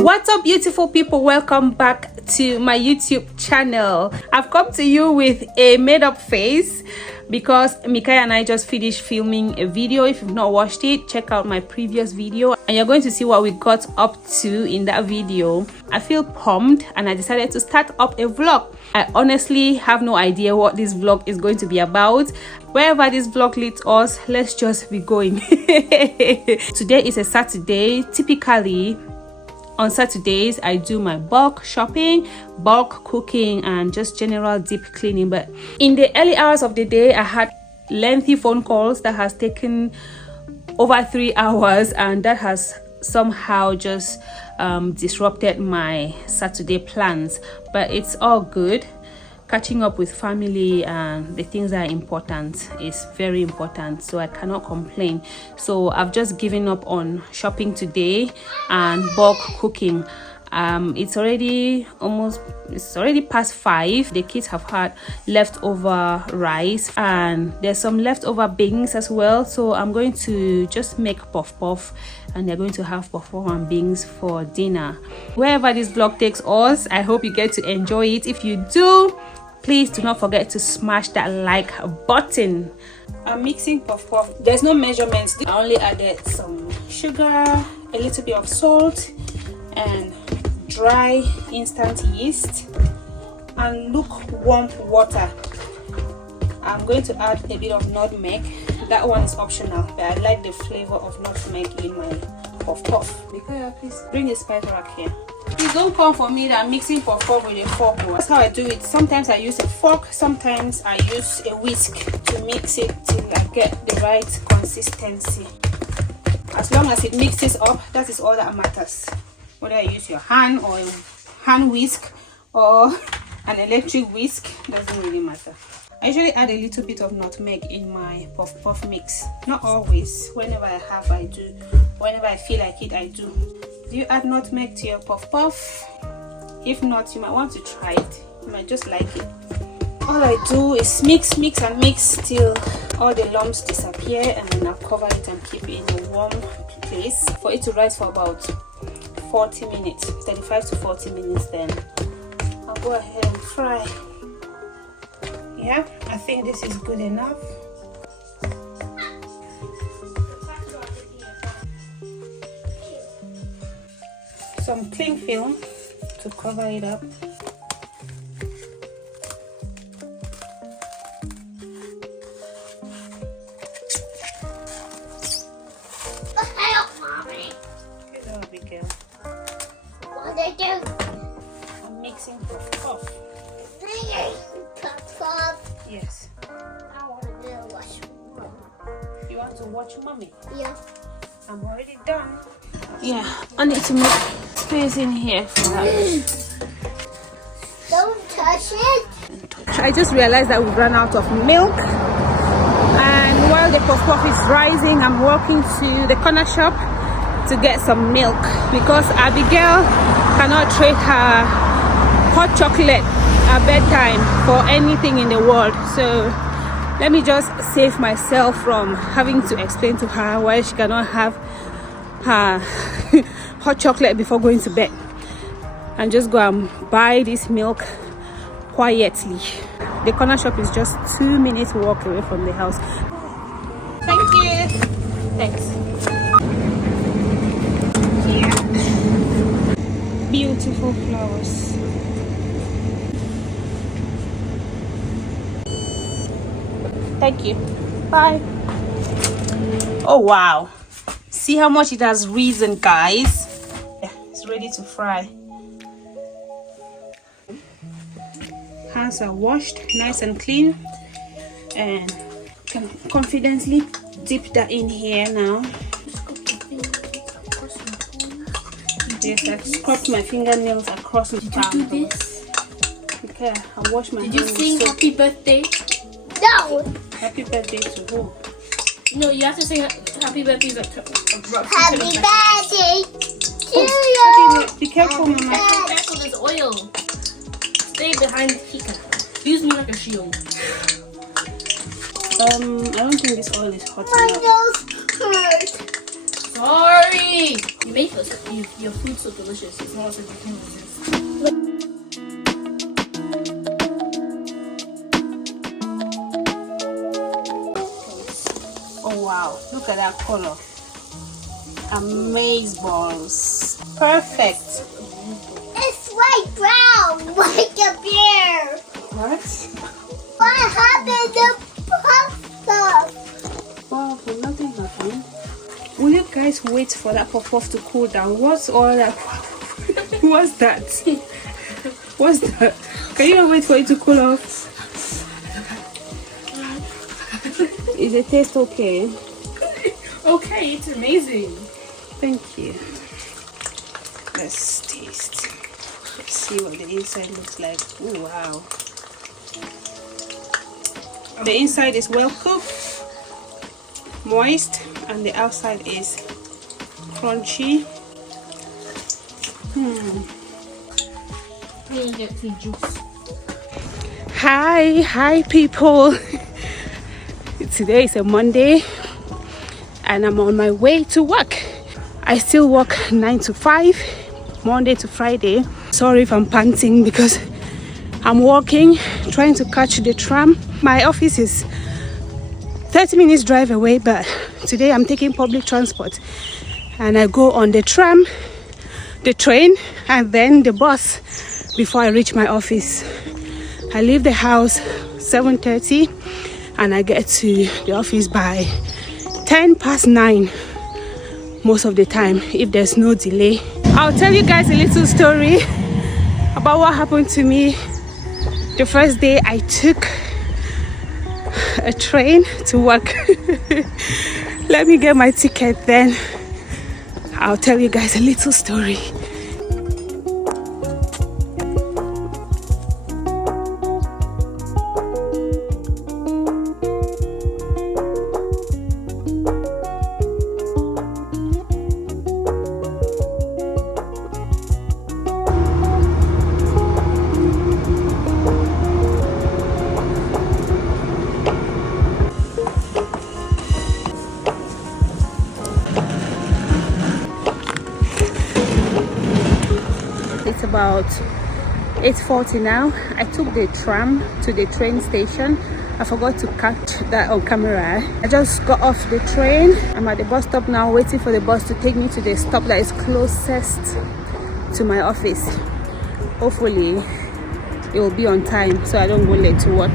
What's up, beautiful people? Welcome back to my YouTube channel. I've come to you with a made-up face because Mikai and I just finished filming a video. If you've not watched it, check out my previous video and you're going to see what we got up to in that video. I feel pumped and I decided to start up a vlog. I honestly have no idea what this vlog is going to be about. Wherever this vlog leads us, let's just be going. Today is a Saturday. Typically on Saturdays, I do my bulk shopping, bulk cooking, and just general deep cleaning. But in the early hours of the day, I had lengthy phone calls that has taken over 3 hours, and that has somehow just disrupted my Saturday plans. But it's all good. Catching up with family and the things that are important is very important, so I cannot complain. So I've just given up on shopping today and bulk cooking. It's already past 5. The kids have had leftover rice and there's some leftover beans as well, so I'm going to just make puff puff and they're going to have puff puff and beans for dinner. Wherever this vlog takes us, I hope you get to enjoy it. If you do, please do not forget to smash that like button. I'm mixing puff puff. There's no measurements. I only added some sugar, a little bit of salt, and dry instant yeast and lukewarm water. I'm going to add a bit of nutmeg. That one is optional, but I like the flavor of nutmeg in my puff puff. Because please bring a spice rack here. Please don't come for me that I'm mixing puff puff with a fork. That's how I do it. Sometimes I use a fork, sometimes I use a whisk to mix it till I get the right consistency. As long as it mixes up, that is all that matters. Whether you use your hand or a hand whisk or an electric whisk, doesn't really matter. I usually add a little bit of nutmeg in my puff puff mix. Not always. Whenever I have, I do. Whenever I feel like it, I do. Do you add nutmeg to your puff puff? If not, you might want to try it. You might just like it. All I do is mix and mix till all the lumps disappear, and then I'll cover it and keep it in a warm place for it to rise for about 40 minutes, 35 to 40 minutes. Then I'll go ahead and fry. Yeah, I think this is good enough. Some cling film to cover it up. Help, Mommy. Good little big girl. What they do? I'm mixing puff puff. Puff puff. Yes. I want to do watch Mommy. You want to watch Mommy? Yeah. I'm already done. Yeah, I need to make space in here for her. Don't touch it. I just realized that we've run out of milk, and while the puff puff is rising, I'm walking to the corner shop to get some milk because Abigail cannot trade her hot chocolate at bedtime for anything in the world. So let me just save myself from having to explain to her why she cannot have her hot chocolate before going to bed, and just go and buy this milk quietly. The corner shop is just 2 minutes walk away from the house. Thank you. Thanks. Yeah. Beautiful flowers. Thank you. Bye. Oh wow. See how much it has risen, guys. Yeah, it's ready to fry. Hands are washed nice and clean, and can confidently dip that in here now. Yes, I scrubbed my fingernails across the palm. Did you do this? Okay, I wash my hands. Did you sing with soap. happy birthday? No. Happy birthday to who? No, you have to say happy birthday. Like, Happy birthday to Oh, you. be careful, Mama. careful, there's oil. Stay behind Hika. Use me like a shield. I don't think this oil is hot My enough. nose hurts. Sorry. You make your food so delicious. It's not as if you can resist. Oh wow, look at that color. Amaze balls. Perfect. It's white brown, like a bear. What? What happened to pasta? Oh, nothing happened. Will you guys wait for that puff to cool down? What's all that? What's that? What's that? Can you not wait for it to cool off? Is the taste okay? Okay, it's amazing. Thank you. Let's taste. Let's see what the inside looks like. Oh wow. The inside is well cooked, moist, and the outside is crunchy. I'm gonna get some juice. Hi people. Today is a Monday and I'm on my way to work. I still work 9 to 5, Monday to Friday. Sorry if I'm panting because I'm walking, trying to catch the tram. My office is 30 minutes drive away, but today I'm taking public transport and I go on the tram, the train, and then the bus before I reach my office. I leave the house 7:30 and I get to the office by 9:10 most of the time if there's no delay. I'll tell you guys a little story about what happened to me the first day I took a train to work. Let me get my ticket, then I'll tell you guys a little story. It's about 8:40 now. I took the tram to the train station. I forgot to catch that on camera. I just got off the train. I'm at the bus stop now, waiting for the bus to take me to the stop that is closest to my office. Hopefully it will be on time so I don't go late to work.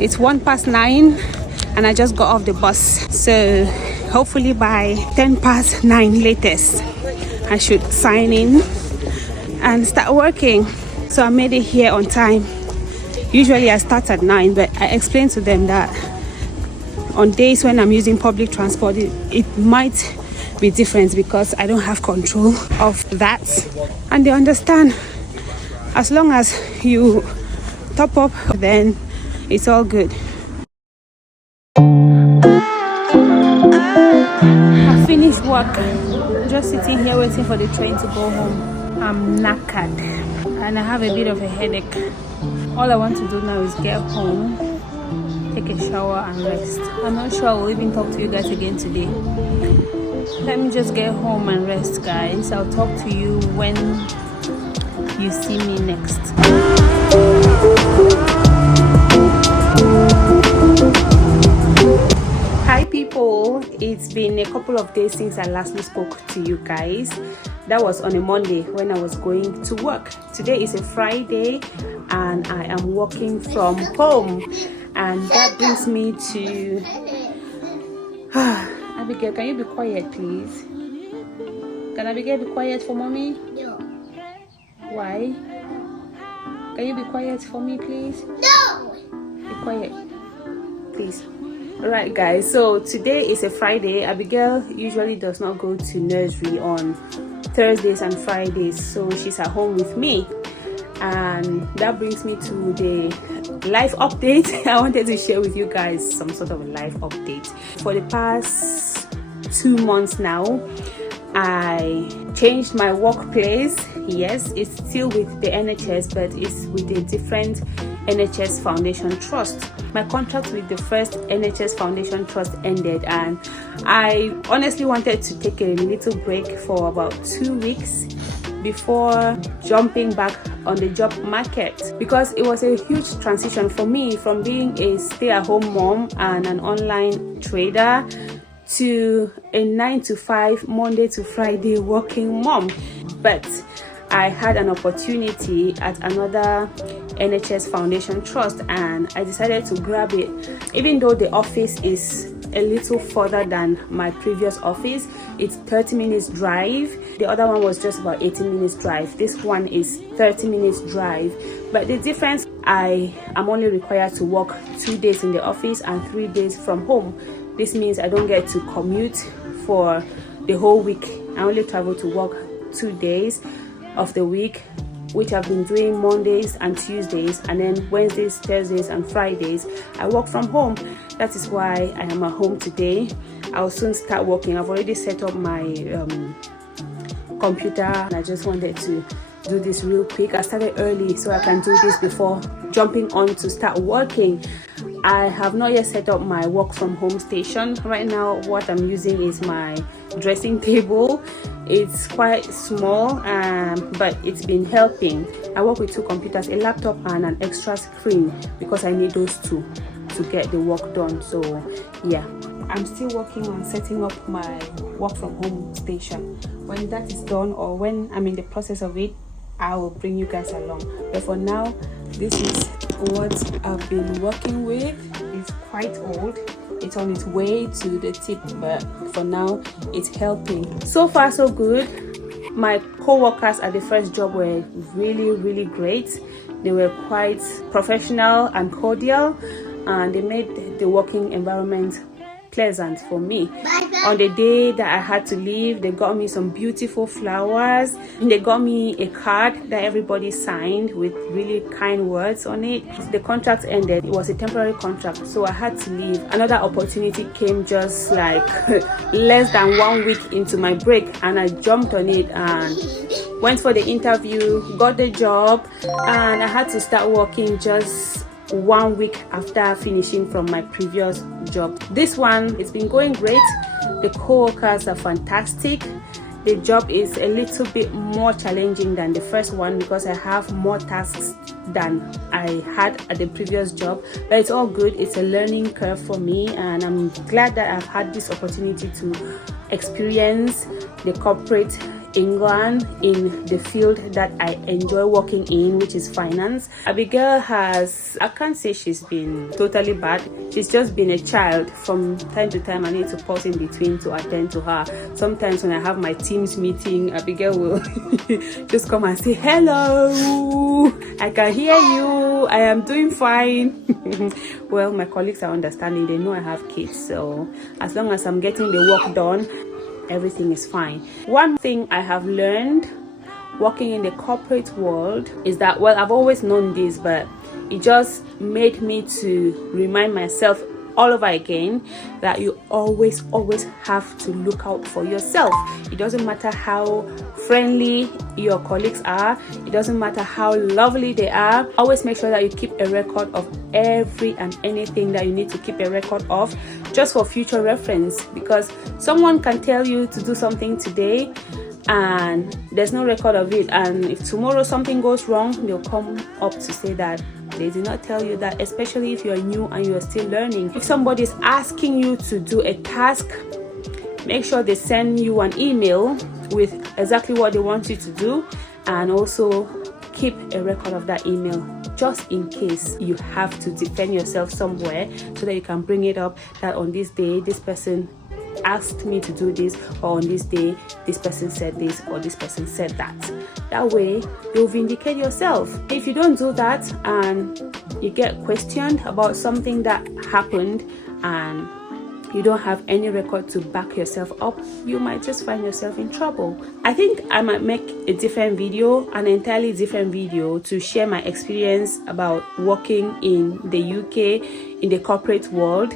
It's 9:01 and I just got off the bus, so hopefully by 9:10 latest I should sign in and start working. So I made it here on time. Usually I start at 9, but I explained to them that on days when I'm using public transport it might be different because I don't have control of that, and they understand. As long as you top up, then it's all good. I finished work. Just sitting here waiting for the train to go home. I'm knackered and I have a bit of a headache. All I want to do now is get home, take a shower and rest. I'm not sure I will even talk to you guys again today. Let me just get home and rest, guys. I'll talk to you when you see me next. Hi people, it's been a couple of days since I lastly spoke to you guys. That was on a Monday when I was going to work. Today is a Friday and I am working from home, and that brings me to Abigail, can you be quiet please? Can Abigail be quiet for mommy? No. Why? Can you be quiet for me please? No. Be quiet please. Alright guys, so today is a Friday. Abigail usually does not go to nursery on Thursdays and Fridays, so she's at home with me, and that brings me to the life update. I wanted to share with you guys some sort of a life update. For the past 2 months now, I changed my workplace. Yes, it's still with the NHS, but it's with a different NHS Foundation Trust. My contract with the first NHS Foundation Trust ended, and I honestly wanted to take a little break for about 2 weeks before jumping back on the job market, because it was a huge transition for me from being a stay-at-home mom and an online trader to a 9 to 5 Monday to Friday working mom. But I had an opportunity at another NHS Foundation Trust and I decided to grab it, even though the office is a little further than my previous office. It's 30 minutes drive. The other one was just about 18 minutes drive. This one is 30 minutes drive. But the difference, I am only required to work 2 days in the office and 3 days from home. This means I don't get to commute for the whole week. I only travel to work 2 days of the week, which I've been doing Mondays and Tuesdays, and then Wednesdays, Thursdays and Fridays I work from home. That is why I am at home today. I'll soon start working. I've already set up my computer and I just wanted to do this real quick. I started early so I can do this before jumping on to start working. I have not yet set up my work from home station. Right now what I'm using is my dressing table. It's quite small, but it's been helping. I work with 2 computers, a laptop and an extra screen, because I need those 2 to get the work done. So yeah, I'm still working on setting up my work from home station. When that is done, or when I'm in the process of it, I will bring you guys along. But for now, this is what I've been working with. It's quite old. It's on its way to the tip, but for now it's helping. So far so good. My co-workers at the first job were really great. They were quite professional and cordial, and they made the working environment pleasant for me. On the day that I had to leave, they got me some beautiful flowers. They got me a card that everybody signed with really kind words on it. The contract ended. It was a temporary contract, so I had to leave. Another opportunity came just like less than 1 week into my break, and I jumped on it and went for the interview, got the job, and I had to start working just 1 week after finishing from my previous job. This one, it's been going great. The co-workers are fantastic. The job is a little bit more challenging than the first one because I have more tasks than I had at the previous job, but it's all good. It's a learning curve for me, and I'm glad that I've had this opportunity to experience the corporate England in the field that I enjoy working in, which is finance. Abigail has, I can't say she's been totally bad. She's just been a child. From time to time I need to pause in between to attend to her. Sometimes when I have my team's meeting, Abigail will just come and say, hello, I can hear you, I am doing fine. Well, my colleagues are understanding. They know I have kids, so as long as I'm getting the work done, everything is fine. One thing I have learned working in the corporate world is that, well, I've always known this, but it just made me to remind myself all over again that you always have to look out for yourself. It doesn't matter how friendly your colleagues are, it doesn't matter how lovely they are, always make sure that you keep a record of every and anything that you need to keep a record of, just for future reference, because someone can tell you to do something today and there's no record of it, and if tomorrow something goes wrong, they'll come up to say that they did not tell you that, especially if you're new and you're still learning. If somebody is asking you to do a task, make sure they send you an email with exactly what they want you to do, and also keep a record of that email just in case you have to defend yourself somewhere, so that you can bring it up that on this day this person asked me to do this, or on this day this person said this, or this person said that. That way you'll vindicate yourself. If you don't do that and you get questioned about something that happened and you don't have any record to back yourself up, you might just find yourself in trouble. I think I might make a different video, an entirely different video, to share my experience about working in the UK in the corporate world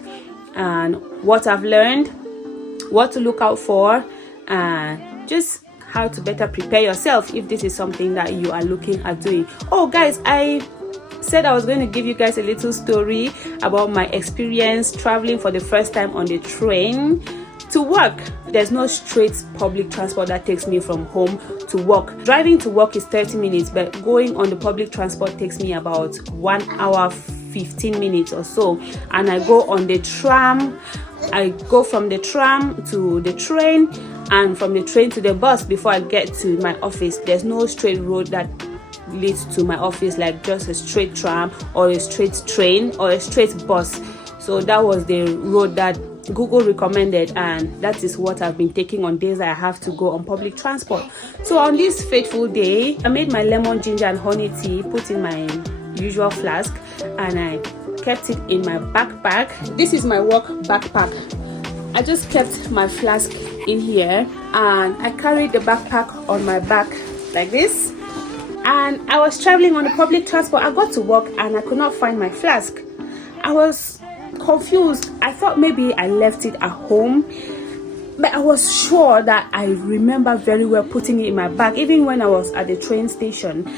and what I've learned, what to look out for, and just how to better prepare yourself if this is something that you are looking at doing. Oh guys, I said I was going to give you guys a little story about my experience traveling for the first time on the train to work. There's no straight public transport that takes me from home to work. Driving to work is 30 minutes, but going on the public transport takes me about 1 hour 15 minutes or so. And I go on the tram. I go from the tram to the train, and from the train to the bus before I get to my office. There's no straight road that leads to my office, like just a straight tram or a straight train or a straight bus. So that was the road that Google recommended, and that is what I've been taking on days I have to go on public transport. So on this fateful day, I made my lemon ginger and honey tea, put in my usual flask, and I kept it in my backpack. This is my work backpack. I just kept my flask in here, and I carried the backpack on my back like this. And I was traveling on the public transport. I got to work and I could not find my flask. I was confused. I thought maybe I left it at home, but I was sure that I remember very well putting it in my bag. Even when I was at the train station,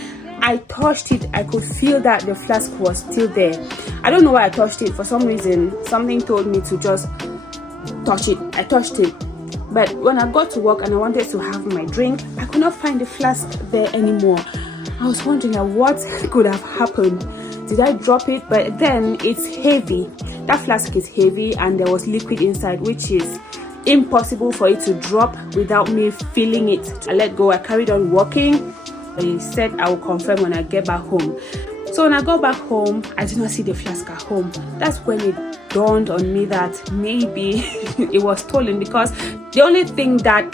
I touched it. I could feel that the flask was still there. I don't know why I touched it. For some reason, something told me to just touch it. I touched it. But when I got to work and I wanted to have my drink, I could not find the flask there anymore. I was wondering what could have happened. Did I drop it? But then it's heavy. That flask is heavy and there was liquid inside, which is impossible for it to drop without me feeling it. I let go. I carried on walking. I said I will confirm when I get back home. So when I got back home, I did not see the flask at home. That's when it dawned on me that maybe it was stolen, because the only thing that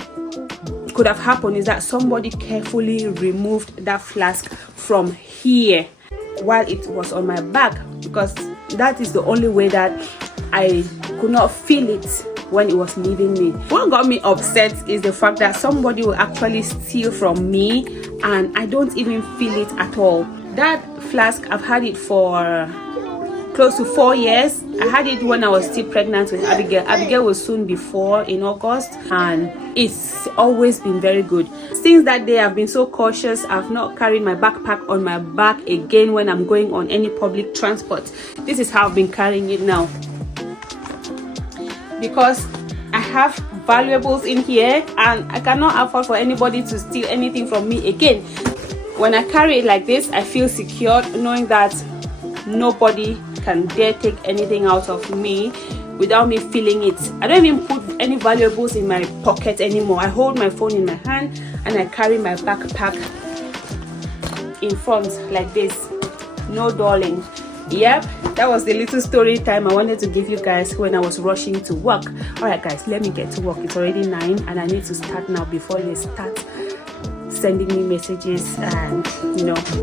could have happened is that somebody carefully removed that flask from here while it was on my back, because that is the only way that I could not feel it when it was leaving me. What got me upset is the fact that somebody will actually steal from me and I don't even feel it at all. That flask, I've had it for close to 4 years. I had it when I was still pregnant with Abigail. Abigail was soon before, in August, and it's always been very good. Since that day, I've been so cautious. I've not carried my backpack on my back again when I'm going on any public transport. This is how I've been carrying it now, because I have valuables in here and I cannot afford for anybody to steal anything from me again. When I carry it like this, I feel secure, knowing that nobody can dare take anything out of me without me feeling it. I don't even put any valuables in my pocket anymore. I hold my phone in my hand and I carry my backpack in front like this. No darling. Yep, that was the little story time I wanted to give you guys when I was rushing to work. All right guys, let me get to work. It's already 9 and I need to start now before they start sending me messages. And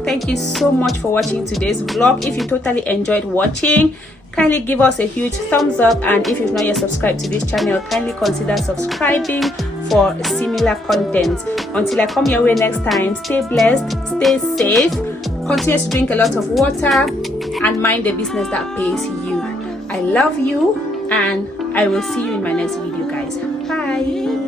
thank you so much for watching today's vlog. If you totally enjoyed watching, kindly give us a huge thumbs up, and if you've not yet subscribed to this channel, kindly consider subscribing for similar content. Until I come your way next time, stay blessed, stay safe, continue to drink a lot of water, and mind the business that pays you. I love you, and I will see you in my next video, guys. Bye.